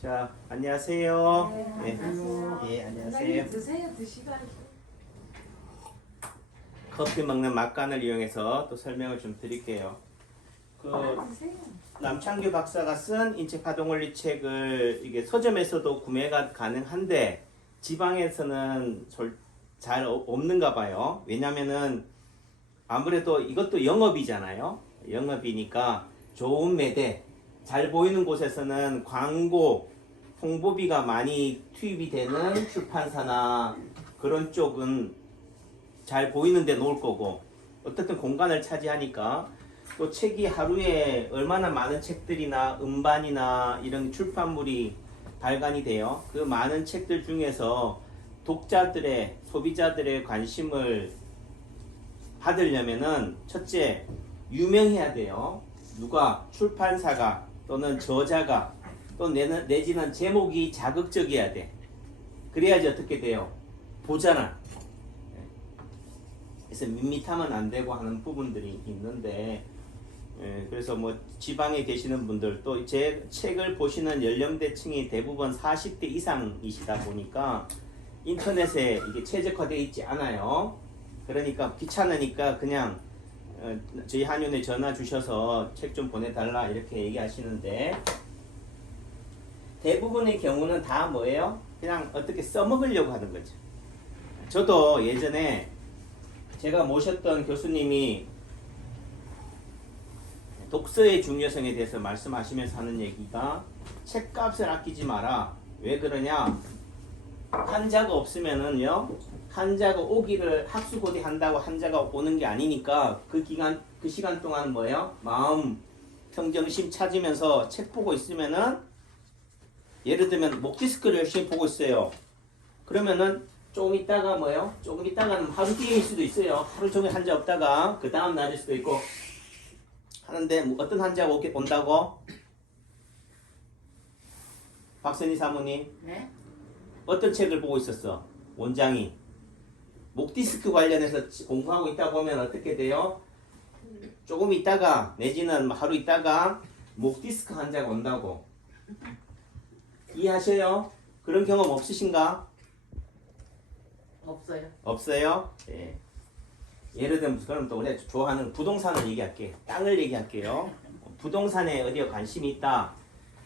자, 안녕하세요. 네, 안녕하세요. 예, 안녕하세요. 드세요, 드시가지고. 커피 먹는 막간을 이용해서 또 설명을 좀 드릴게요. 그 드세요. 남창규 박사가 쓴 인체 파동원리 책을 이게 서점에서도 구매가 가능한데 지방에서는 잘 없는가 봐요. 왜냐면은 아무래도 이것도 영업이잖아요. 영업이니까 좋은 매대, 잘 보이는 곳에서는 광고, 홍보비가 많이 투입이 되는 출판사나 그런 쪽은 잘 보이는 데 놓을 거고, 어떻든 공간을 차지하니까 또 책이 하루에 얼마나 많은 책들이나 음반이나 이런 출판물이 발간이 돼요. 그 많은 책들 중에서 독자들의, 소비자들의 관심을 받으려면은 첫째, 유명해야 돼요. 누가? 출판사가 또는 저자가 또 내지는 제목이 자극적이어야 돼. 그래야지 어떻게 돼요? 보잖아. 그래서 밋밋하면 안 되고 하는 부분들이 있는데, 그래서 뭐 지방에 계시는 분들 또 제 책을 보시는 연령대층이 대부분 40대 이상이시다 보니까 인터넷에 이게 최적화되어 있지 않아요. 그러니까 귀찮으니까 그냥 저희 한윤에 전화 주셔서 책 좀 보내달라 이렇게 얘기하시는데, 대부분의 경우는 다 뭐예요? 그냥 어떻게 써먹으려고 하는 거죠. 저도 예전에 제가 모셨던 교수님이 독서의 중요성에 대해서 말씀하시면서 하는 얘기가, 책값을 아끼지 마라. 왜 그러냐? 한자가 없으면은요, 한자가 오기를 학수고대 한다고 한자가 오는 게 아니니까 그 시간 동안 뭐예요? 마음 평정심 찾으면서 책 보고 있으면은, 예를 들면 목디스크를 열심히 보고 있어요. 그러면은 조금 있다가 뭐예요? 조금 있다가는 하루 뒤일 수도 있어요. 하루 종일 한자 없다가 그 다음 날일 수도 있고 하는데, 뭐 어떤 한자가 온다고? 박선희 사모님, 네? 어떤 책을 보고 있었어? 원장이 목디스크 관련해서 공부하고 있다 보면 어떻게 돼요? 조금 있다가 내지는 하루 있다가 목디스크 한자가 온다고. 이해하셔요? 그런 경험 없으신가? 없어요. 없어요? 예. 예를 들면 그럼 또 우리가 좋아하는 부동산을 얘기할게요. 땅을 얘기할게요. 부동산에 어디에 관심이 있다.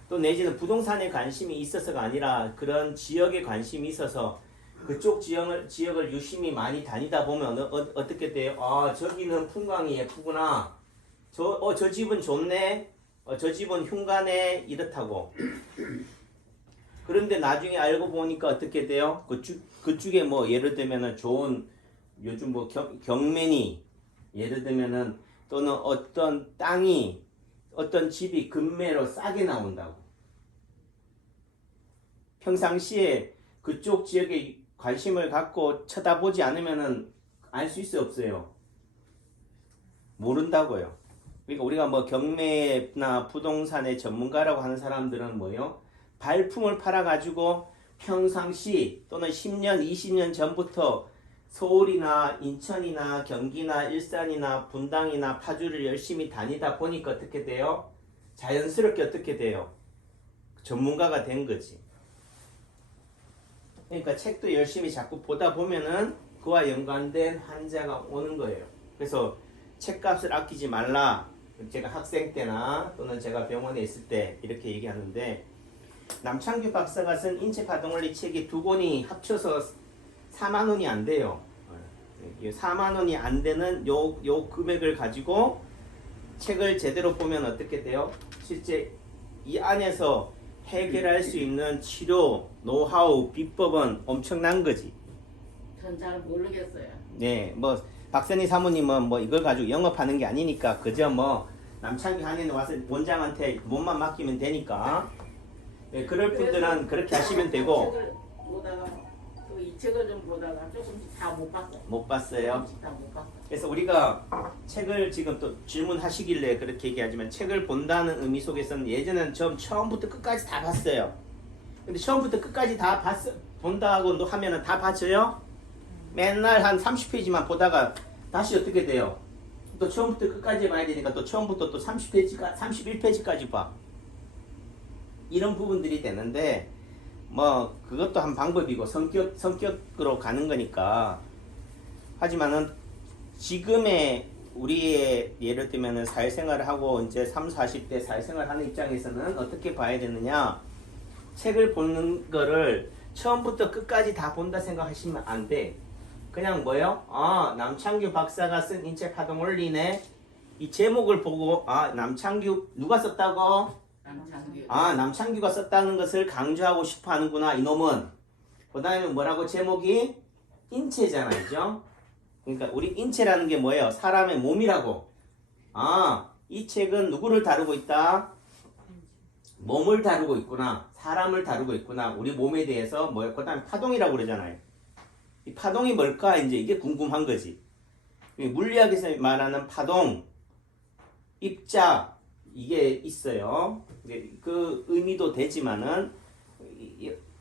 또 내지는 부동산에 관심이 있어서가 아니라 그런 지역에 관심이 있어서 그쪽 지역을 유심히 많이 다니다 보면 어떻게 돼요? 아, 저기는 풍광이 예쁘구나. 저 집은 좋네. 저 집은 흉가네. 이렇다고. 그런데 나중에 알고 보니까 어떻게 돼요? 그쪽에 뭐 예를 들면은 좋은 요즘 뭐 경매니 예를 들면은 또는 어떤 땅이 어떤 집이 금매로 싸게 나온다고. 평상시에 그쪽 지역에 관심을 갖고 쳐다보지 않으면은 알 수 있어요, 없어요? 모른다고요. 그러니까 우리가 뭐 경매나 부동산의 전문가라고 하는 사람들은 뭐요? 발품을 팔아가지고 평상시 또는 10년, 20년 전부터 서울이나 인천이나 경기나 일산이나 분당이나 파주를 열심히 다니다 보니까 어떻게 돼요? 자연스럽게 어떻게 돼요? 전문가가 된 거지. 그러니까 책도 열심히 자꾸 보다 보면은 그와 연관된 한자가 오는 거예요. 그래서 책값을 아끼지 말라. 제가 학생 때나 또는 제가 병원에 있을 때 이렇게 얘기하는데, 남창규 박사가 쓴 인체파동원리 책이 두 권이 합쳐서 4만 원이 안 돼요. 4만 원이 안 되는 요 금액을 가지고 책을 제대로 보면 어떻게 돼요? 실제 이 안에서 해결할 수 있는 치료, 노하우, 비법은 엄청난 거지. 전 잘 모르겠어요. 네, 뭐 박선희 사모님은 뭐 이걸 가지고 영업하는 게 아니니까 그저 뭐 남창규 한의원 와서 원장한테 몸만 맡기면 되니까. 네, 그럴 분들은 그렇게 하시면 되고. 책을 보다가 또 이 책을 좀 보다가 조금씩 다 못 봤어요. 못 봤어요? 조금씩 다 못 봤어요. 그래서 우리가 책을 지금 또 질문하시길래 그렇게 얘기하지만, 책을 본다는 의미 속에서는 예전에는 처음부터 끝까지 다 봤어요. 근데 처음부터 끝까지 다 본다고 하면은 다 봐져요? 맨날 한 30페이지만 보다가 다시 어떻게 돼요? 또 처음부터 끝까지 봐야 되니까 또 처음부터 또 31페이지까지 봐. 이런 부분들이 되는데 뭐 그것도 한 방법이고 성격으로 가는 거니까. 하지만은 지금의 우리의 예를 들면은 사회생활을 하고 이제 3, 40대 사회생활 하는 입장에서는 어떻게 봐야 되느냐? 책을 보는 거를 처음부터 끝까지 다 본다 생각하시면 안 돼. 그냥 뭐요? 아, 남창규 박사가 쓴 인체 파동 원리네. 이 제목을 보고 아, 남창규 누가 썼다고? 남창규. 아, 남창규가 썼다는 것을 강조하고 싶어 하는구나, 이놈은. 그 다음에 뭐라고 제목이? 인체잖아요. 그러니까 우리 인체라는 게 뭐예요? 사람의 몸이라고. 아, 이 책은 누구를 다루고 있다? 몸을 다루고 있구나. 사람을 다루고 있구나. 우리 몸에 대해서 뭐예요? 그 다음에 파동이라고 그러잖아요. 이 파동이 뭘까? 이제 이게 궁금한 거지. 물리학에서 말하는 파동, 입자, 이게 있어요. 그 의미도 되지만은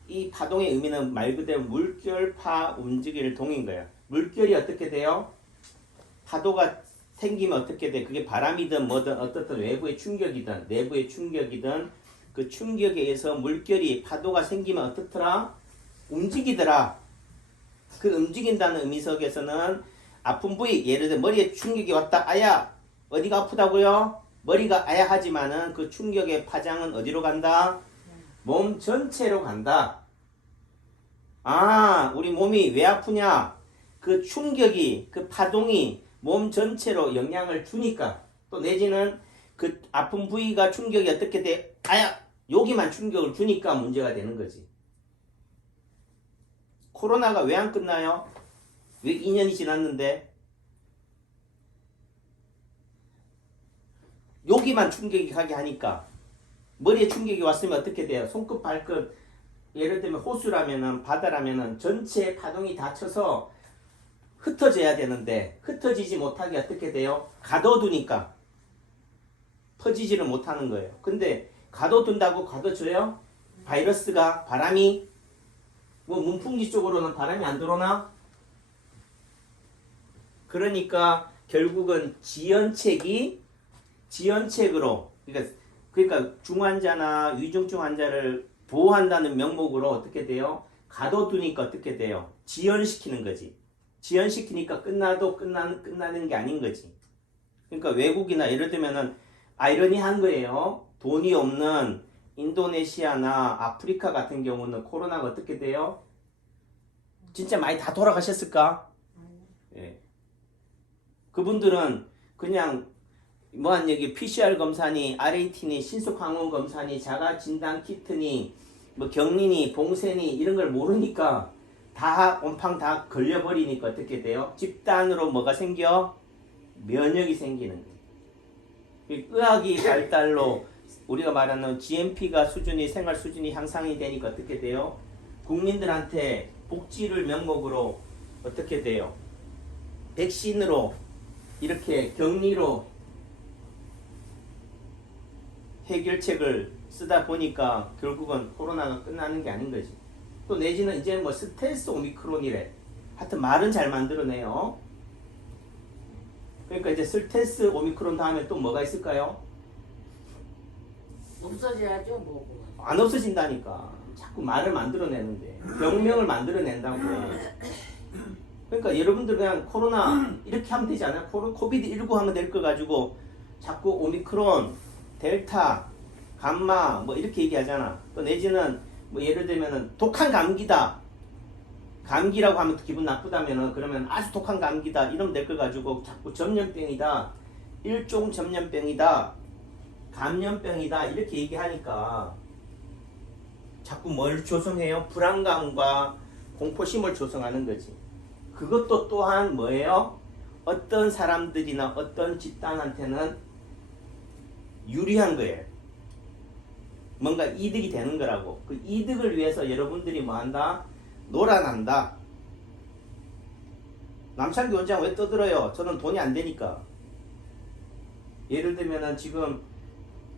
이 파동의 의미는 말 그대로 물결파 움직일 동인 거야. 물결이 어떻게 돼요? 파도가 생기면 어떻게 돼? 그게 바람이든 뭐든 어떻든 외부의 충격이든 내부의 충격이든 그 충격에 의해서 물결이 파도가 생기면 어떻더라? 움직이더라. 그 움직인다는 의미 속에서는 아픈 부위, 예를 들어 머리에 충격이 왔다. 아야, 어디가 아프다고요? 머리가 아야 하지만은 그 충격의 파장은 어디로 간다? 몸 전체로 간다. 아, 우리 몸이 왜 아프냐? 그 충격이, 그 파동이 몸 전체로 영향을 주니까. 또 내지는 그 아픈 부위가 충격이 어떻게 돼? 아야! 여기만 충격을 주니까 문제가 되는 거지. 코로나가 왜 안 끝나요? 왜 2년이 지났는데? 여기만 충격이 가게 하니까. 머리에 충격이 왔으면 어떻게 돼요? 손끝, 발끝, 예를 들면 호수라면은, 바다라면은 전체 파동이 다 쳐서 흩어져야 되는데, 흩어지지 못하게 어떻게 돼요? 가둬두니까. 퍼지지를 못하는 거예요. 근데 가둬둔다고 가둬져요? 바이러스가, 바람이, 뭐 문풍지 쪽으로는 바람이 안 들어오나? 그러니까 결국은 지연책으로, 그러니까 중환자나 위중증 환자를 보호한다는 명목으로 어떻게 돼요? 가둬두니까 어떻게 돼요? 지연시키는 거지. 지연시키니까 끝나도 끝나는 게 아닌 거지. 그러니까 외국이나 예를 들면은 아이러니한 거예요. 돈이 없는 인도네시아나 아프리카 같은 경우는 코로나가 어떻게 돼요? 진짜 많이 다 돌아가셨을까? 예. 그분들은 그냥 뭐한 여기 PCR 검사니 RAT니 신속항원 검사니 자가진단 키트니 뭐 격리니 봉쇄니 이런 걸 모르니까 다 온팡 다 걸려버리니까 어떻게 돼요? 집단으로 뭐가 생겨? 면역이 생기는 거예요. 의학이 발달로 우리가 말하는 GMP가 수준이 생활 수준이 향상이 되니까 어떻게 돼요? 국민들한테 복지를 명목으로 어떻게 돼요? 백신으로 이렇게 격리로 해결책을 쓰다 보니까 결국은 코로나가 끝나는 게 아닌 거지. 또 내지는 이제 뭐 스텔스 오미크론이래. 하여튼 말은 잘 만들어내요. 그러니까 이제 스텔스 오미크론 다음에 또 뭐가 있을까요? 없어져야죠 뭐. 안 없어진다니까. 자꾸 말을 만들어내는데 병명을 만들어낸다고. 그러니까 여러분들 그냥 코로나 이렇게 하면 되지 않아요? 코비드19 하면 될 거 가지고 자꾸 오미크론, 델타, 감마 뭐 이렇게 얘기하잖아. 또 내지는 뭐 예를 들면은 독한 감기다. 감기라고 하면 기분 나쁘다면은 그러면 아주 독한 감기다 이러면 될 거 가지고 자꾸 전염병이다. 일종 전염병이다. 감염병이다 이렇게 얘기하니까 자꾸 뭘 조성해요? 불안감과 공포심을 조성하는 거지. 그것도 또한 뭐예요? 어떤 사람들이나 어떤 집단한테는 유리한 거예요. 뭔가 이득이 되는 거라고. 그 이득을 위해서 여러분들이 뭐 한다? 놀아난다. 남창규 원장 왜 떠들어요? 저는 돈이 안 되니까. 예를 들면은 지금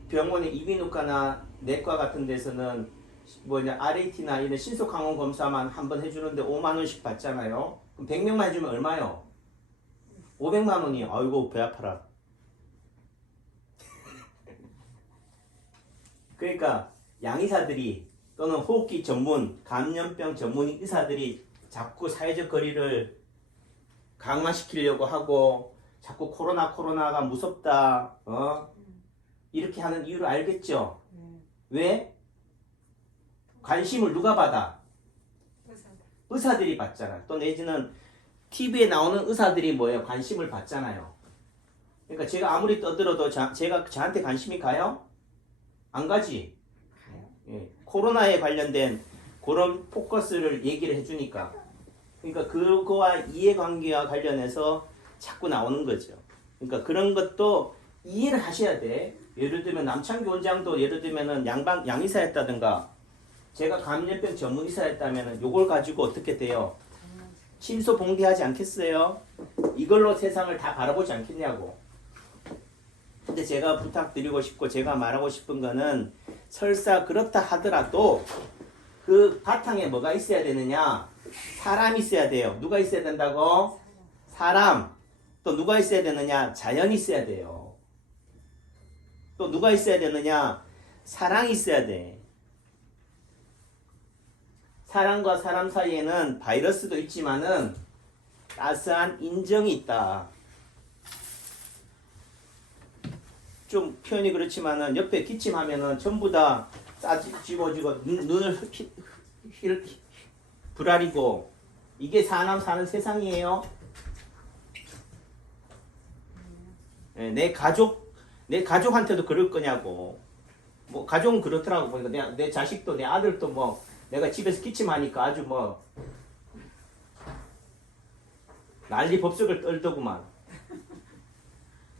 병원의 이비인후과나 내과 같은 데서는 뭐냐 RAT나 이런 신속항원 검사만 한 번 해주는데 5만 원씩 받잖아요. 그럼 100명만 해주면 얼마요? 500만 원이요. 아이고 배 아파라. 그러니까 양의사들이 또는 호흡기 전문, 감염병 전문 의사들이 자꾸 사회적 거리를 강화시키려고 하고 자꾸 코로나가 무섭다. 이렇게 하는 이유를 알겠죠? 왜? 관심을 누가 받아? 의사들이 받잖아. 또 내지는 TV에 나오는 의사들이 뭐예요? 관심을 받잖아요. 그러니까 제가 아무리 떠들어도 제가 저한테 관심이 가요? 안 가지. 예. 코로나에 관련된 그런 포커스를 얘기를 해주니까. 그러니까 그거와 이해관계와 관련해서 자꾸 나오는 거죠. 그러니까 그런 것도 이해를 하셔야 돼. 예를 들면 남창규 원장도 예를 들면은 양의사였다든가 제가 감염병 전문의사였다면은 요걸 가지고 어떻게 돼요? 침소봉대하지 않겠어요? 이걸로 세상을 다 바라보지 않겠냐고. 근데 제가 부탁드리고 싶고 제가 말하고 싶은 거는 설사 그렇다 하더라도 그 바탕에 뭐가 있어야 되느냐? 사람이 있어야 돼요. 누가 있어야 된다고? 사람. 또 누가 있어야 되느냐? 자연이 있어야 돼요. 또 누가 있어야 되느냐? 사랑이 있어야 돼. 사람과 사람 사이에는 바이러스도 있지만은 따스한 인정이 있다. 좀 표현이 그렇지만은 옆에 기침하면은 전부 다 집어지고 눈을 불아리고 이게 사람 사는 세상이에요. 네, 내 가족한테도 그럴 거냐고. 뭐 가족은 그렇더라고. 보니까 내 자식도 내 아들도 뭐 내가 집에서 기침하니까 아주 뭐 난리 법석을 떨더구만.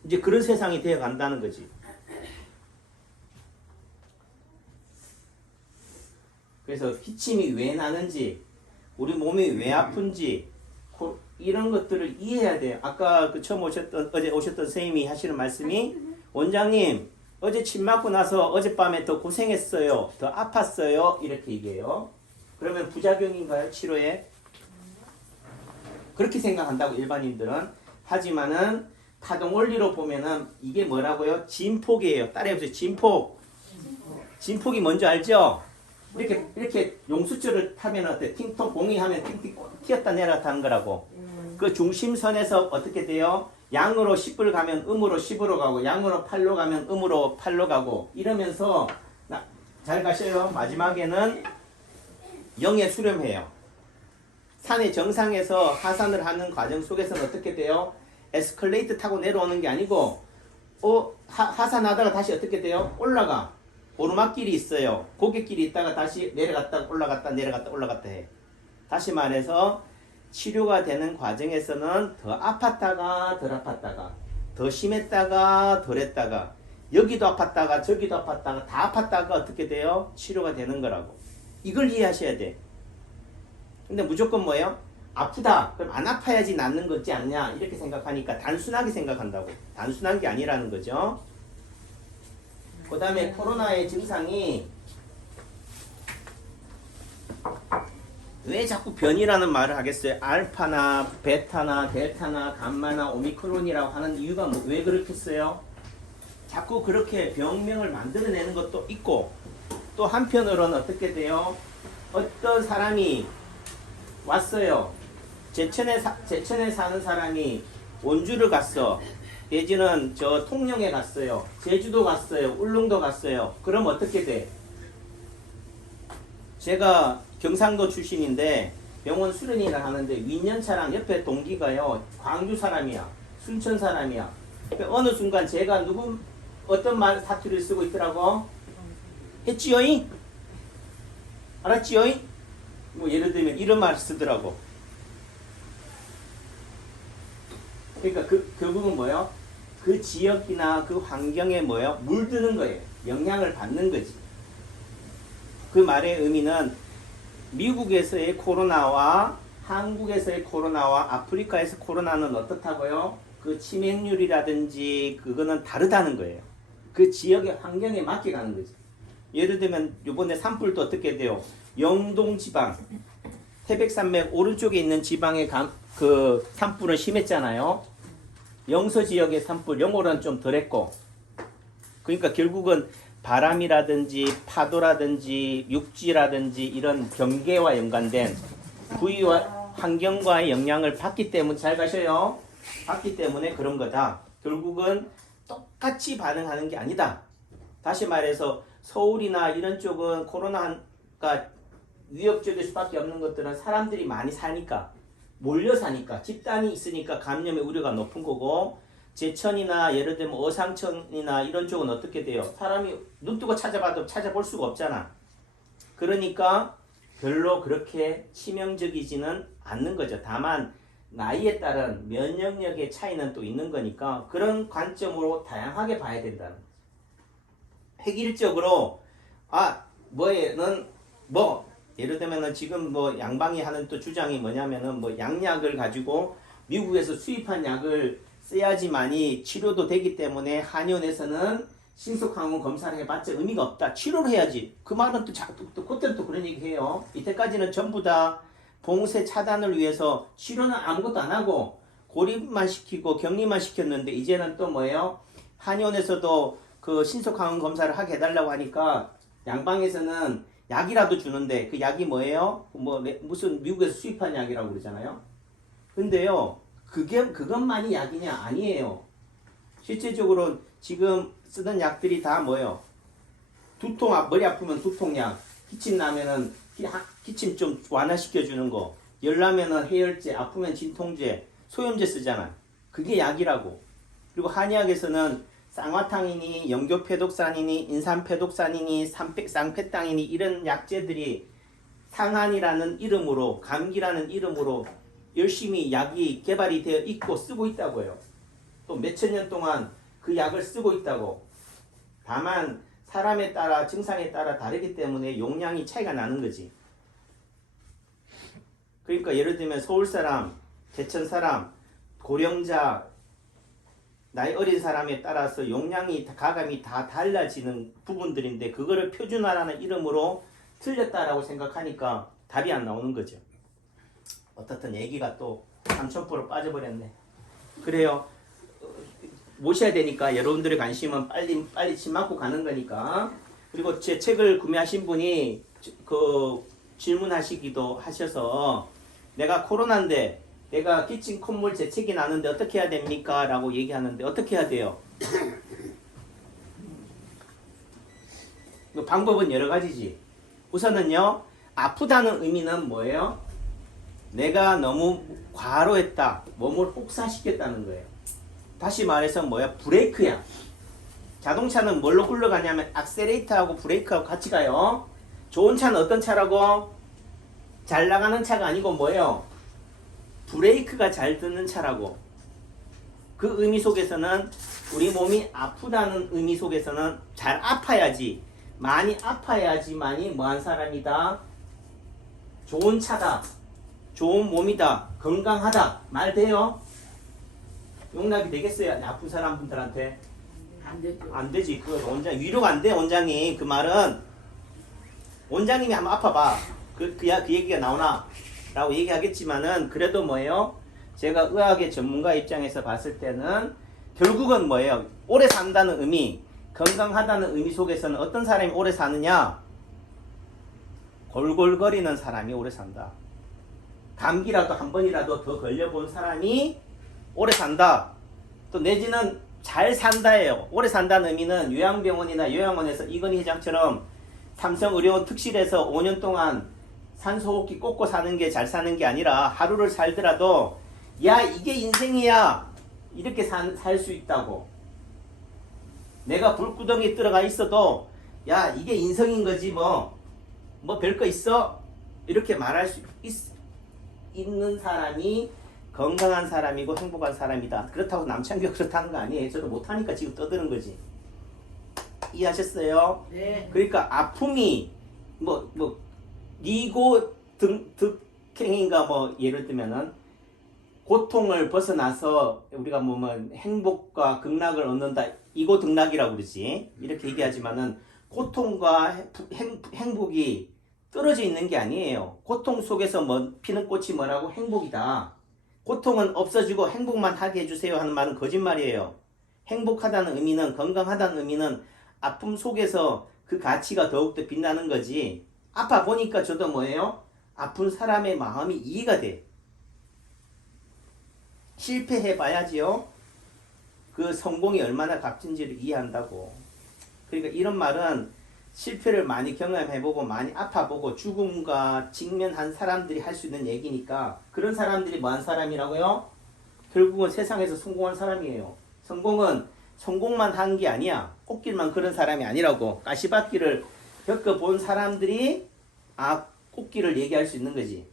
이제 그런 세상이 되어 간다는 거지. 그래서 기침이 왜 나는지, 우리 몸이 왜 아픈지, 이런 것들을 이해해야 돼요. 아까 그 처음 어제 오셨던 선생님이 하시는 말씀이, 원장님, 어제 침 맞고 나서 어젯밤에 더 고생했어요. 더 아팠어요. 이렇게 얘기해요. 그러면 부작용인가요? 치료에? 그렇게 생각한다고 일반인들은. 하지만은 타동 원리로 보면은 이게 뭐라고요? 진폭이에요. 따라해보세요. 진폭. 진폭이 뭔지 알죠? 이렇게 용수줄을 타면 어때? 팅통 봉이 하면 팅팅 튀었다 내렸다 하는 거라고. 그 중심선에서 어떻게 돼요? 양으로 10을 가면 음으로 10으로 가고 양으로 8로 가면 음으로 8로 가고 이러면서 잘 가셔요. 마지막에는 0에 수렴해요. 산의 정상에서 하산을 하는 과정 속에서는 어떻게 돼요? 에스컬레이터 타고 내려오는 게 아니고 하산하다가 다시 어떻게 돼요? 올라가. 오르막길이 있어요. 고갯길이 있다가 다시 내려갔다 올라갔다 내려갔다 올라갔다 해. 다시 말해서 치료가 되는 과정에서는 더 아팠다가 덜 아팠다가 더 심했다가 덜 했다가 여기도 아팠다가 저기도 아팠다가 다 아팠다가 어떻게 돼요? 치료가 되는 거라고. 이걸 이해하셔야 돼. 근데 무조건 뭐예요? 아프다. 그럼 안 아파야지 낫는 거지 않냐 이렇게 생각하니까 단순하게 생각한다고. 단순한 게 아니라는 거죠. 그 다음에 코로나의 증상이 왜 자꾸 변이라는 말을 하겠어요? 알파나 베타나 델타나 감마나 오미크론이라고 하는 이유가 왜 그렇겠어요? 자꾸 그렇게 병명을 만들어내는 것도 있고 또 한편으로는 어떻게 돼요? 어떤 사람이 왔어요. 제천에 사는 사람이 원주를 갔어. 예지는 저 통영에 갔어요. 제주도 갔어요. 울릉도 갔어요. 그럼 어떻게 돼? 제가 경상도 출신인데 병원 수련회를 하는데 윈년차랑 옆에 동기가요. 광주 사람이야. 순천 사람이야. 어느 순간 제가 어떤 사투리를 쓰고 있더라고? 했지요잉? 알았지요잉? 뭐 예를 들면 이런 말 쓰더라고. 그러니까 그 부분 뭐예요? 그 지역이나 그 환경에 뭐예요? 물드는 거예요. 영향을 받는 거지. 그 말의 의미는 미국에서의 코로나와 한국에서의 코로나와 아프리카에서 코로나는 어떻다고요? 그 치명률이라든지 그거는 다르다는 거예요. 그 지역의 환경에 맞게 가는 거지. 예를 들면 이번에 산불도 어떻게 돼요? 영동 지방, 태백산맥 오른쪽에 있는 지방의 그 산불은 심했잖아요. 영서 지역의 산불, 영월은 좀 덜했고. 그러니까 결국은 바람이라든지 파도라든지 육지라든지 이런 경계와 연관된 부위와 환경과의 영향을 받기 때문에 잘 가셔요. 받기 때문에 그런 거다. 결국은 똑같이 반응하는 게 아니다. 다시 말해서 서울이나 이런 쪽은 코로나가 위협적일 수밖에 없는 것들은 사람들이 많이 사니까 몰려 사니까 집단이 있으니까 감염의 우려가 높은 거고 제천이나 예를 들면 어상천이나 이런 쪽은 어떻게 돼요? 사람이 눈 뜨고 찾아봐도 찾아볼 수가 없잖아. 그러니까 별로 그렇게 치명적이지는 않는 거죠. 다만 나이에 따른 면역력의 차이는 또 있는 거니까 그런 관점으로 다양하게 봐야 된다는 거죠. 획일적으로 뭐에는 예를 들면은 지금 뭐 양방이 하는 또 주장이 뭐냐면은 뭐 양약을 가지고 미국에서 수입한 약을 써야지만이 치료도 되기 때문에 한의원에서는 신속항원 검사를 해봤자 의미가 없다. 치료를 해야지. 그 말은 또 그때는 또 그런 얘기 해요. 이때까지는 전부 다 봉쇄 차단을 위해서 치료는 아무것도 안 하고 고립만 시키고 격리만 시켰는데 이제는 또 뭐예요? 한의원에서도 그 신속항원 검사를 하게 해달라고 하니까 양방에서는 약이라도 주는데 그 약이 뭐예요? 무슨 미국에서 수입한 약이라고 그러잖아요. 근데요, 그것만이 약이냐? 아니에요. 실제적으로 지금 쓰던 약들이 다 뭐예요? 머리 아프면 두통약, 기침 나면은 기침 좀 완화시켜주는 거, 열 나면은 해열제, 아프면 진통제, 소염제 쓰잖아. 그게 약이라고. 그리고 한의학에서는 쌍화탕이니, 영교패독산이니, 인삼패독산이니, 쌍패땅이니 이런 약재들이 상한이라는 이름으로, 감기라는 이름으로 열심히 약이 개발이 되어 있고 쓰고 있다고요. 또 몇천 년 동안 그 약을 쓰고 있다고. 다만 사람에 따라 증상에 따라 다르기 때문에 용량이 차이가 나는 거지. 그러니까 예를 들면 서울 사람, 제천 사람, 고령자, 나이 어린 사람에 따라서 용량이 가감이 다 달라지는 부분들인데 그거를 표준화라는 이름으로 틀렸다라고 생각하니까 답이 안 나오는 거죠. 어떻든 얘기가 또 3000% 빠져버렸네. 그래요. 모셔야 되니까 여러분들의 관심은 빨리 침 맞고 가는 거니까. 그리고 제 책을 구매하신 분이 그 질문하시기도 하셔서 내가 코로나인데 내가 기침 콧물 재채기 나는데 어떻게 해야 됩니까? 라고 얘기하는데 어떻게 해야 돼요? 방법은 여러 가지지. 우선은요, 아프다는 의미는 뭐예요? 내가 너무 과로했다. 몸을 혹사시켰다는 거예요. 다시 말해서 뭐야? 브레이크야. 자동차는 뭘로 흘러가냐면 악셀레이터하고 브레이크하고 같이 가요. 좋은 차는 어떤 차라고? 잘 나가는 차가 아니고 뭐예요? 브레이크가 잘 드는 차라고. 그 의미 속에서는 우리 몸이 아프다는 의미 속에서는 잘 아파야지, 많이 아파야지만이 뭐한 사람이다? 좋은 차다, 좋은 몸이다, 건강하다 말 돼요? 용납이 되겠어요? 아픈 사람분들한테? 안 되죠. 안 되지. 그거 위로가 안 돼. 원장님 그 말은 원장님이 한번 아파봐. 그 얘기가 나오나? 라고 얘기하겠지만은 그래도 뭐예요? 제가 의학의 전문가 입장에서 봤을 때는 결국은 뭐예요? 오래 산다는 의미, 건강하다는 의미 속에서는 어떤 사람이 오래 사느냐? 골골거리는 사람이 오래 산다. 감기라도 한 번이라도 더 걸려본 사람이 오래 산다. 또 내지는 잘 산다예요. 오래 산다는 의미는 요양병원이나 요양원에서 이건희 회장처럼 삼성의료원 특실에서 5년 동안 산소호흡기 꽂고 사는 게 잘 사는 게 아니라 하루를 살더라도 야 이게 인생이야 이렇게 살 수 있다고. 내가 불구덩이에 들어가 있어도 야 이게 인생인 거지 뭐 별거 있어 이렇게 말할 수 있는 사람이 건강한 사람이고 행복한 사람이다. 그렇다고 남창규가 그렇다는 거 아니에요. 저도 못하니까 지금 떠드는 거지. 이해하셨어요? 네. 그러니까 아픔이 이고 득행인가 예를 들면은 고통을 벗어나서 우리가 행복과 극락을 얻는다. 이고 득락이라고 그러지. 이렇게 얘기하지만은 고통과 행복이 떨어져 있는 게 아니에요. 고통 속에서 피는 꽃이 뭐라고? 행복이다. 고통은 없어지고 행복만 하게 해주세요 하는 말은 거짓말이에요. 행복하다는 의미는, 건강하다는 의미는 아픔 속에서 그 가치가 더욱더 빛나는 거지. 아파 보니까 저도 뭐예요? 아픈 사람의 마음이 이해가 돼. 실패해 봐야지요. 그 성공이 얼마나 값진지를 이해한다고. 그러니까 이런 말은 실패를 많이 경험해보고 많이 아파보고 죽음과 직면한 사람들이 할 수 있는 얘기니까 그런 사람들이 뭐한 사람이라고요? 결국은 세상에서 성공한 사람이에요. 성공만 한 게 아니야. 꽃길만 그런 사람이 아니라고. 가시밭길을 겪어본 사람들이 꽃길을 얘기할 수 있는 거지.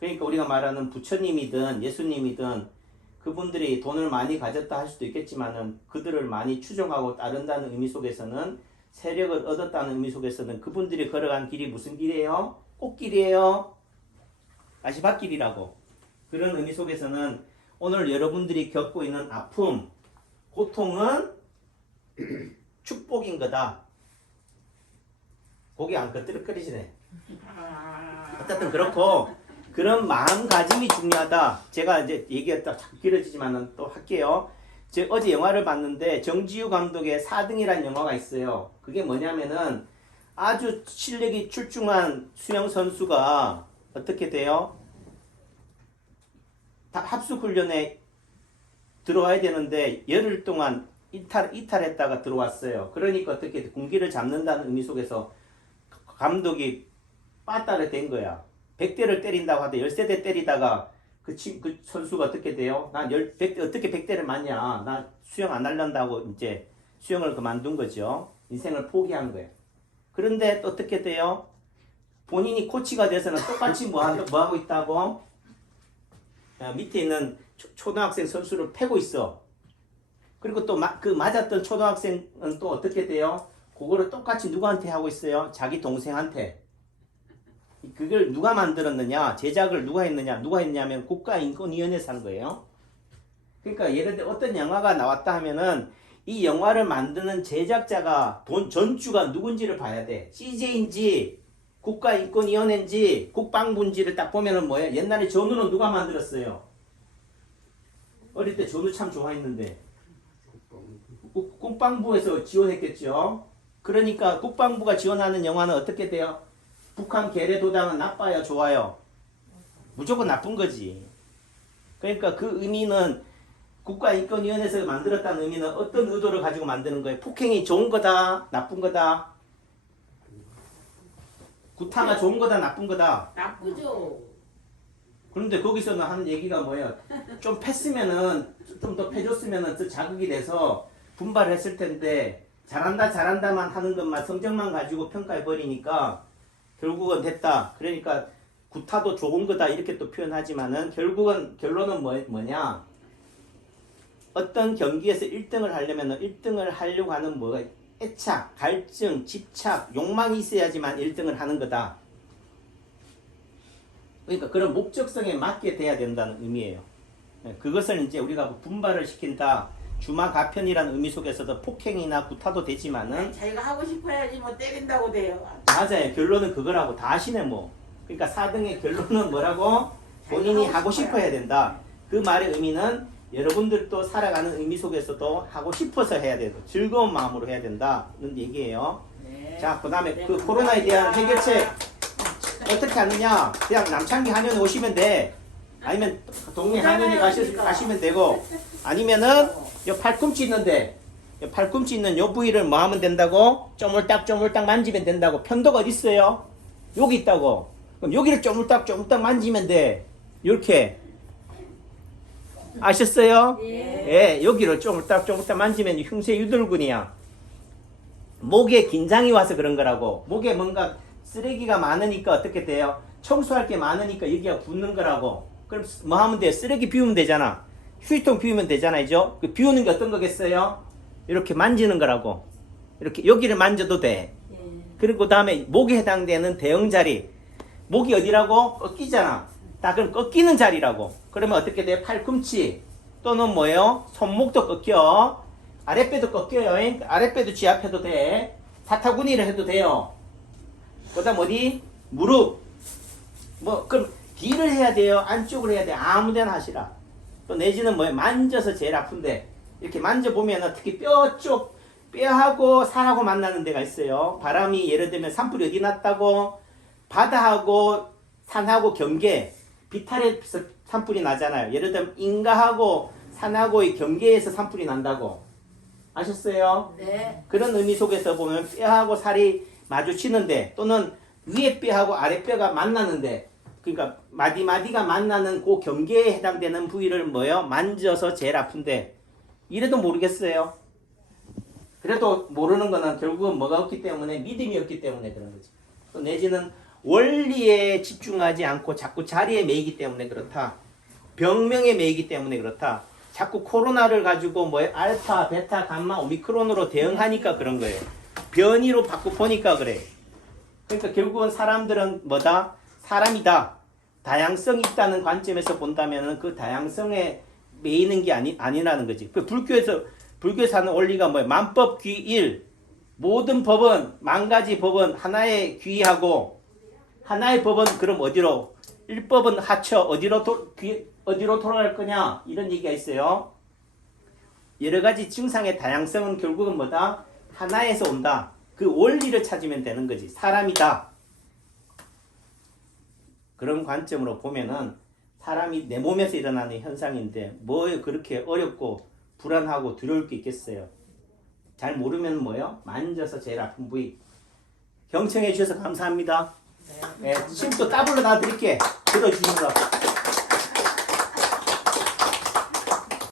그러니까 우리가 말하는 부처님이든 예수님이든 그분들이 돈을 많이 가졌다 할 수도 있겠지만은 그들을 많이 추종하고 따른다는 의미 속에서는 세력을 얻었다는 의미 속에서는 그분들이 걸어간 길이 무슨 길이에요? 꽃길이에요. 가시밭길이라고. 그런 의미 속에서는 오늘 여러분들이 겪고 있는 아픔, 고통은 축복인 거다. 고개 안 끄덕거리시네. 어쨌든 그렇고 그런 마음가짐이 중요하다. 제가 이제 얘기했다 길어지지만은 또 할게요. 제가 어제 영화를 봤는데 정지우 감독의 4등이라는 영화가 있어요. 그게 뭐냐면은 아주 실력이 출중한 수영 선수가 어떻게 돼요? 합숙훈련에 들어와야 되는데 열흘 동안 이탈했다가 들어왔어요. 그러니까 어떻게 군기를 잡는다는 의미 속에서 감독이 빠따를 댄 거야. 100대를 때린다고 하되 13대 때리다가 그 선수가 어떻게 돼요? 어떻게 100대를 맞냐? 나 수영 안 하려고 이제 수영을 그만둔 거죠. 인생을 포기한 거예요. 그런데 또 어떻게 돼요? 본인이 코치가 돼서는 똑같이 뭐 하고 있다고? 밑에 있는 초등학생 선수를 패고 있어. 그리고 또 그 맞았던 초등학생은 또 어떻게 돼요? 그거를 똑같이 누구한테 하고 있어요? 자기 동생한테. 그걸 누가 만들었느냐? 제작을 누가 했느냐? 누가 했냐면 국가인권위원회에서 한 거예요. 그러니까 예를 들어 어떤 영화가 나왔다 하면은 이 영화를 만드는 제작자가 전주가 누군지를 봐야 돼. CJ인지 국가인권위원회인지 국방부인지를 딱 보면은 뭐예요? 옛날에 전우는 누가 만들었어요? 어릴 때 전우 참 좋아했는데 국방부에서 지원했겠죠. 그러니까 국방부가 지원하는 영화는 어떻게 돼요? 북한 괴뢰 도당은 나빠요, 좋아요? 무조건 나쁜 거지. 그러니까 그 의미는 국가인권위원회에서 만들었다는 의미는 어떤 의도를 가지고 만드는 거예요? 폭행이 좋은 거다, 나쁜 거다? 구타가 좋은 거다, 나쁜 거다? 나쁘죠. 그런데 거기서는 하는 얘기가 뭐예요? 좀 패으면은, 좀 더 패줬으면은 더 자극이 돼서 분발을 했을 텐데, 잘한다만 하는 것만, 성적만 가지고 평가해버리니까, 결국은 됐다. 그러니까, 구타도 좋은 거다. 이렇게 또 표현하지만은, 결론은 뭐냐? 어떤 경기에서 1등을 하려면 1등을 하려고 하는 뭐가 애착, 갈증, 집착, 욕망이 있어야지만 1등을 하는 거다. 그러니까 그런 목적성에 맞게 돼야 된다는 의미예요. 그것을 이제 우리가 분발을 시킨다. 주마가편이라는 의미 속에서도 폭행이나 구타도 되지만은 자기가 하고 싶어야지 뭐 때린다고 돼요. 맞아요. 결론은 그거라고 다 아시네 뭐. 그러니까 4등의 결론은 뭐라고? 본인이 하고 싶어야 된다. 그 말의 의미는 여러분들도 살아가는 의미 속에서도 하고 싶어서 해야 되고 즐거운 마음으로 해야 된다는 얘기예요. 네. 자, 그 다음에 네, 그 코로나에 대한 감사합니다. 해결책 어떻게 하느냐? 그냥 남창기 한의원에 오시면 돼. 아니면 동네 한의원에 가시면 되고 아니면은 요 팔꿈치 있는데 요 팔꿈치 있는 요 부위를 뭐 하면 된다고? 쪼물딱 만지면 된다고. 편도가 어디 있어요? 여기 있다고. 그럼 여기를 쪼물딱 만지면 돼. 요렇게. 아셨어요? 예. 예, 여기를 쪼물딱 만지면 흉쇄 유돌근이야. 목에 긴장이 와서 그런 거라고. 목에 뭔가 쓰레기가 많으니까 어떻게 돼요? 청소할 게 많으니까 여기가 붓는 거라고. 그럼 뭐 하면 돼? 쓰레기 비우면 되잖아. 휴지통 비우면 되잖아요. 그 비우는 게 어떤 거겠어요? 이렇게 만지는 거라고. 이렇게 여기를 만져도 돼. 예. 그리고 그 다음에 목에 해당되는 대응 자리. 목이 어디라고? 꺾이잖아. 다 그럼 꺾이는 자리라고. 그러면 어떻게 돼? 팔꿈치 또는 뭐예요? 손목도 꺾여. 아랫배도 꺾여요. 아랫배도 지압해도 돼. 사타구니를 해도 돼요. 그 다음 어디? 무릎. 뭐 그럼 뒤를 해야 돼요? 안쪽을 해야 돼? 아무데나 하시라. 또 내지는 뭐예요? 만져서 제일 아픈데 이렇게 만져보면 특히 뼈 쪽 뼈하고 살하고 만나는 데가 있어요. 바람이 예를 들면 산불이 어디 났다고? 바다하고 산하고 경계, 비탈에서 산불이 나잖아요. 예를 들면 인가하고 산하고의 경계에서 산불이 난다고. 아셨어요? 네. 그런 의미 속에서 보면 뼈하고 살이 마주치는데 또는 위에 뼈하고 아래 뼈가 만나는데 그러니까 마디마디가 만나는 그 경계에 해당되는 부위를 뭐요? 만져서 제일 아픈데 이래도 모르겠어요. 그래도 모르는 거는 결국은 뭐가 없기 때문에 믿음이 없기 때문에 그런 거지. 또 내지는 원리에 집중하지 않고 자꾸 자리에 매이기 때문에 그렇다. 병명에 매이기 때문에 그렇다. 자꾸 코로나를 가지고 뭐 알파, 베타, 감마, 오미크론으로 대응하니까 그런 거예요. 변이로 바꾸 보니까 그래. 그러니까 결국은 사람들은 뭐다? 사람이다. 다양성이 있다는 관점에서 본다면 그 다양성에 매이는 게 아니라는 거지. 그 불교에서 하는 원리가 뭐야? 만법 귀일. 모든 법은, 만 가지 법은 하나에 귀하고, 하나의 법은 그럼 어디로? 일법은 하처, 어디로 돌아갈 거냐? 이런 얘기가 있어요. 여러 가지 증상의 다양성은 결국은 뭐다? 하나에서 온다. 그 원리를 찾으면 되는 거지. 사람이다. 그런 관점으로 보면은 사람이 내 몸에서 일어나는 현상인데 뭐 그렇게 어렵고 불안하고 두려울 게 있겠어요. 잘 모르면 뭐요? 만져서 제일 아픈 부위. 경청해 주셔서 감사합니다. 네, 지금 또 따블로 놔드릴게. 들어주셔서.